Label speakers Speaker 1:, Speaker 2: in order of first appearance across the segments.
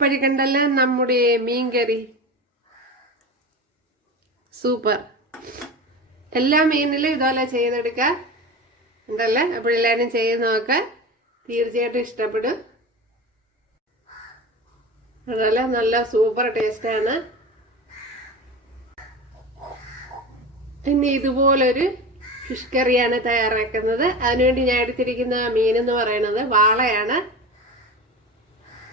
Speaker 1: പഴിക്കണ്ടല്ലോ നമ്മുടെ മീൻകറി? സൂപ്പർ എല്ലാ മീനിലും ഇതുപോലെ ചെയ്തെടുക്കുക ഉണ്ടല്ലേ? അപ്പോൾ എല്ലാവരും ചെയ്ത് നോക്ക. തീർച്ചയായിട്ടും ഇഷ്ടപ്പെടും. അതല്ല? നല്ല സൂപ്പർ ടേസ്റ്റാണ് ഇനി ഇതുപോലൊരു ഫിഷ് കറിയാണ് തയ്യാറാക്കുന്നത്. അതിനുവേണ്ടി ഞാൻ എടുത്തിരിക്കുന്ന മീൻ എന്ന് പറയുന്നത് വാളയാണ്.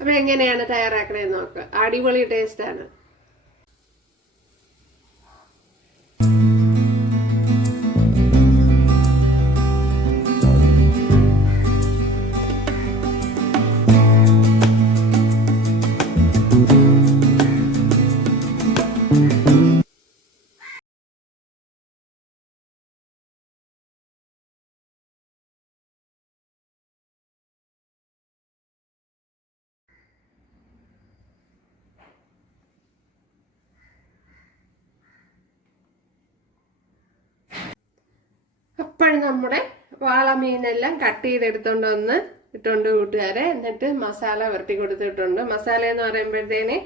Speaker 1: അപ്പൊ എങ്ങനെയാണ് തയ്യാറാക്കണേന്ന് നോക്കുക അടിപൊളി ടേസ്റ്റാണ് അപ്പോഴും നമ്മുടെ വാള മീനെല്ലാം കട്ട് ചെയ്തെടുത്തോണ്ട് വന്ന് ഇട്ടുണ്ട് കൂട്ടുകാരെ. എന്നിട്ട് മസാല വരട്ടി കൊടുത്തിട്ടുണ്ട്. മസാല എന്ന് പറയുമ്പോഴത്തേന്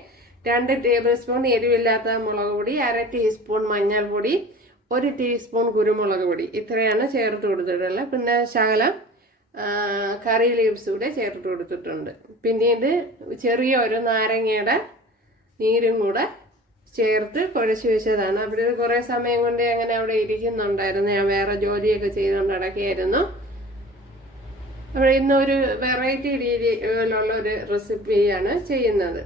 Speaker 1: രണ്ട് ടേബിൾ സ്പൂൺ എരിവില്ലാത്ത മുളക് പൊടി അര ടീസ്പൂൺ മഞ്ഞൾപ്പൊടി ഒരു ടീസ്പൂൺ കുരുമുളക് പൊടി. ഇത്രയാണ് ചേർത്ത് കൊടുത്തിട്ടുള്ളത്. പിന്നെ ശകലം കറി ലീവ്സ് കൂടെ ചേർത്ത് കൊടുത്തിട്ടുണ്ട്. പിന്നീട് ചെറിയ ഒരു നാരങ്ങയുടെ നീരും കൂടെ ചേർത്ത് കുഴച്ച് വെച്ചതാണ്. അവിടെ കുറെ സമയം കൊണ്ട് അങ്ങനെ അവിടെ ഇരിക്കുന്നുണ്ടായിരുന്നു. ഞാൻ വേറെ ജോലിയൊക്കെ ചെയ്തുകൊണ്ട് അടക്കിയായിരുന്നു അവിടെ ഇന്ന് ഒരു വെറൈറ്റി രീതിയിലുള്ള ഒരു റെസിപ്പിയാണ് ചെയ്യുന്നത്.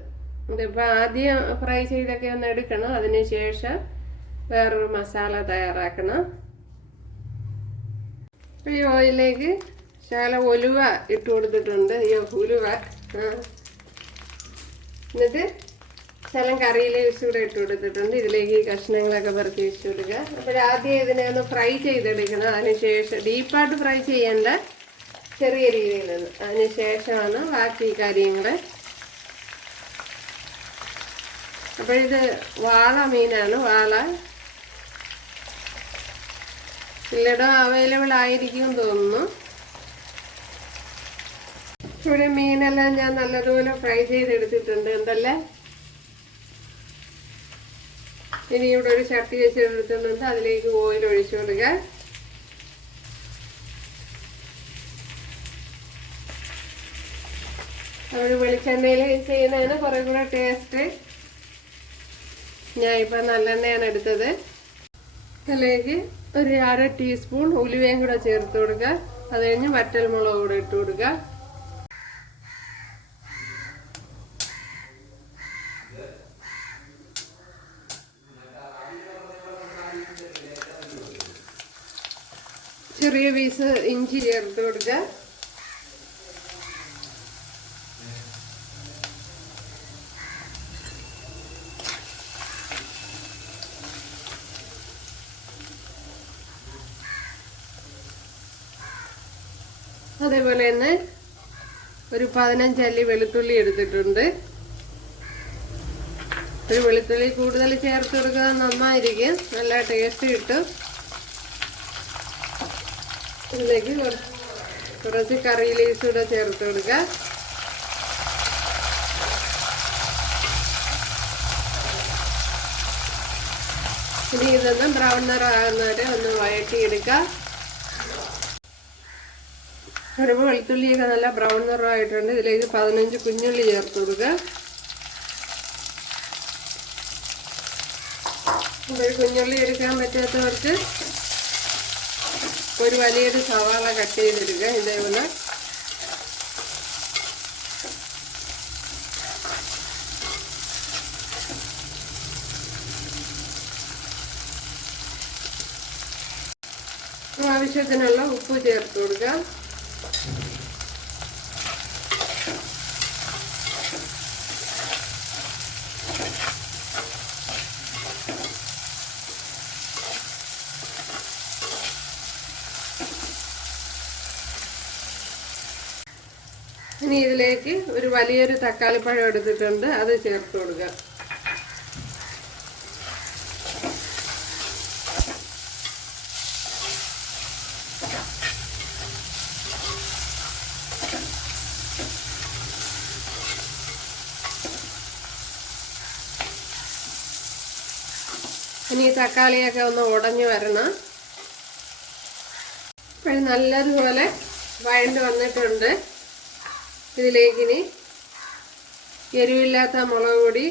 Speaker 1: ഇതിപ്പോൾ ആദ്യം ഫ്രൈ ചെയ്തൊക്കെ ഒന്ന് എടുക്കണം. അതിനുശേഷം വേറൊരു മസാല തയ്യാറാക്കണം. ഈ ഓയിലേക്ക് ശാല ഒലുവ ഇട്ട് കൊടുത്തിട്ടുണ്ട്. ഈ ഉലുവ എന്നിട്ട് ശലം കറിയിലെ കൂടെ ഇട്ട് കൊടുത്തിട്ടുണ്ട്. ഇതിലേക്ക് ഈ കഷ്ണങ്ങളൊക്കെ പെറുക്കി വെച്ച് കൊടുക്കുക. അപ്പോൾ ആദ്യം ഇതിനെ ഒന്ന് ഫ്രൈ ചെയ്തെടുക്കണം. അതിനുശേഷം ഡീപ്പായിട്ട് ഫ്രൈ ചെയ്യേണ്ട ചെറിയ രീതിയിലൊന്ന്. അതിനുശേഷമാണ് ബാക്കി കാര്യങ്ങൾ. അപ്പോൾ ഇത് വാള മീനാണ്. വാള എല്ലായിടം അവൈലബിൾ ആയിരിക്കും തോന്നുന്നു. ഇവിടെ മീനെല്ലാം ഞാൻ നല്ലതുപോലെ ഫ്രൈ ചെയ്തെടുത്തിട്ടുണ്ട്. എന്തല്ലേ? ഇനി ഇവിടെ ഒരു ചട്ടി വെച്ച് അതിലേക്ക് ഓയിൽ ഒഴിച്ചു കൊടുക്കുക. അവിടെ വെളിച്ചെണ്ണയിൽ ചെയ്യുന്നതിന് കുറേ കൂടെ ടേസ്റ്റ് ഞാൻ ഇപ്പം നല്ലെണ്ണയാണ് എടുത്തത്. അതിലേക്ക് ഒരു അര ടീസ്പൂൺ ഉലുവയും കൂടെ ചേർത്ത് കൊടുക്കുക. അത് കഴിഞ്ഞ് വറ്റൽ മുളക് കൂടെ ഇട്ട് കൊടുക്കുക. ചെറിയ പീസ് ഇഞ്ചി ചേർത്ത് കൊടുക്കുക അതേപോലെ തന്നെ ഒരു പതിനഞ്ചല്ലി വെളുത്തുള്ളി എടുത്തിട്ടുണ്ട്. ഒരു വെളുത്തുള്ളി കൂടുതൽ ചേർത്ത് കൊടുക്കുന്നത് നന്നായിരിക്കും. നല്ല ടേസ്റ്റ് കിട്ടും. ഇതിലേക്ക് കുറ- കുറച്ച് കറി ലീവ്സ് കൂടെ ചേർത്ത് കൊടുക്കുക ഇനി ഇതൊന്ന് ബ്രൗൺ നിറാകുന്നവരെ ഒന്ന് വഴറ്റിയെടുക്കുക ഒരു വെളുത്തുള്ളിയൊക്കെ നല്ല ബ്രൗൺ നിറമായിട്ടുണ്ട് ഇതിലേക്ക് പതിനഞ്ച് കുഞ്ഞുള്ളി ചേർത്ത് കൊടുക്കുക കുഞ്ഞുള്ളി എടുക്കാൻ പറ്റാത്തവർക്ക് ഒരു വലിയൊരു സവാള കട്ട് ചെയ്തെടുക്കുക ഇതേപോലെ ആവശ്യത്തിനുള്ള ഉപ്പ് ചേർത്ത് കൊടുക്കുക ഇനി ഇതിലേക്ക് ഒരു വലിയൊരു തക്കാളിപ്പഴം എടുത്തിട്ടുണ്ട്. അത് ചേർത്ത് കൊടുക്കുക. ഇനി തക്കാളിയൊക്കെ ഒന്ന് ഉടഞ്ഞു വരണം. അപ്പോൾ നല്ലതുപോലെ വഴണ്ട് വന്നിട്ടുണ്ട്. ഇതിലേക്കിനി എരിവില്ലാത്ത മുളക് പൊടി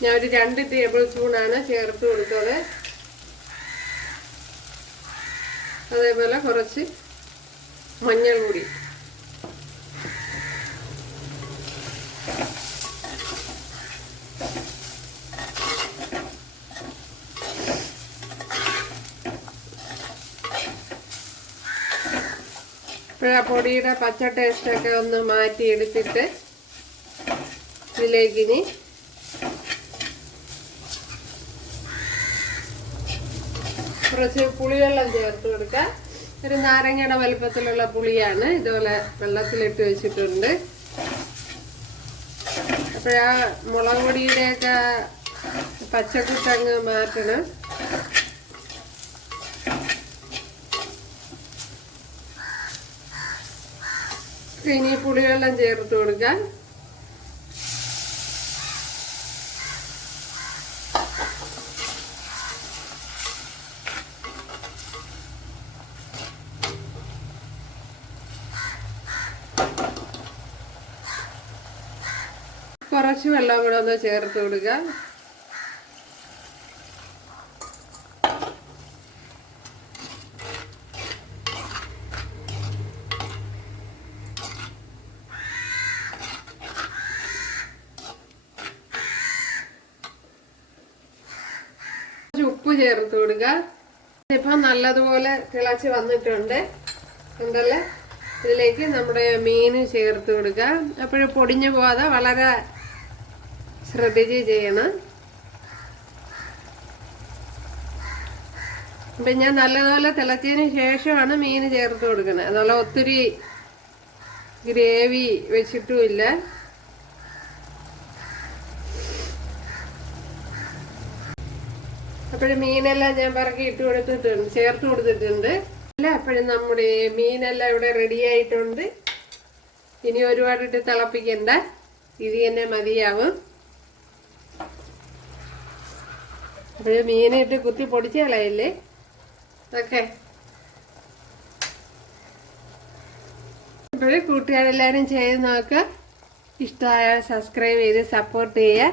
Speaker 1: ഞാൻ ഒരു രണ്ട് ടേബിൾ സ്പൂണാണ് ചേർത്ത് കൊടുത്തത്. അതേപോലെ കുറച്ച് മഞ്ഞൾ പൊടി ഇപ്പോഴാ പച്ച ടേസ്റ്റൊക്കെ ഒന്ന് മാറ്റി എടുത്തിട്ട് ഇതിലേക്കിനി കുറച്ച് പുളിവെള്ളം ചേർത്ത് കൊടുക്കാം. ഒരു നാരങ്ങയുടെ വലുപ്പത്തിലുള്ള പുളിയാണ്. ഇതുപോലെ വെള്ളത്തിലിട്ട് വെച്ചിട്ടുണ്ട്. അപ്പോഴാ മുളക് പൊടിയുടെയൊക്കെ പച്ചക്കുട്ടങ്ങ് മാറ്റണം. ഇനി പുളിവെള്ളം ചേർത്ത് കൊടുക്കാം. കുറച്ച് വെള്ളം കൂടെ ഒന്ന് ചേർത്ത് കൊടുക്കുക കുറച്ച് ചേർത്ത് കൊടുക്കുക ഇപ്പം നല്ലതുപോലെ തിളച്ച് വന്നിട്ടുണ്ട്. ഉണ്ടല്ലേ? ഇതിലേക്ക് നമ്മുടെ മീൻ ചേർത്ത് കൊടുക്കുക അപ്പോഴും പൊടിഞ്ഞു പോവാതെ വളരെ ശ്രദ്ധിച്ച് ചെയ്യണം. അപ്പം ഞാൻ നല്ലതുപോലെ തിളച്ചതിന് ശേഷമാണ് മീൻ ചേർത്ത് കൊടുക്കുന്നത്. അതുപോലെ ഒത്തിരി ഗ്രേവി വെച്ചിട്ടുമില്ല അപ്പോഴും മീനെല്ലാം ഞാൻ പറക്കി ഇട്ട് കൊടുത്തിട്ടുണ്ട് ചേർത്ത് കൊടുത്തിട്ടുണ്ട്. അല്ല അപ്പോഴും നമ്മുടെ മീനെല്ലാം ഇവിടെ റെഡി ആയിട്ടുണ്ട്. ഇനി ഒരുപാടിട്ട് തിളപ്പിക്കണ്ട. ഇത് തന്നെ മതിയാവും. അപ്പോഴും മീനിട്ട് കുത്തി പൊടിച്ച് ഓക്കെ. ഇപ്പോഴും കൂട്ടുകാരെല്ലാവരും ചെയ്ത് നോക്കുക. ഇഷ്ടമായ സബ്സ്ക്രൈബ് ചെയ്ത് സപ്പോർട്ട് ചെയ്യുക.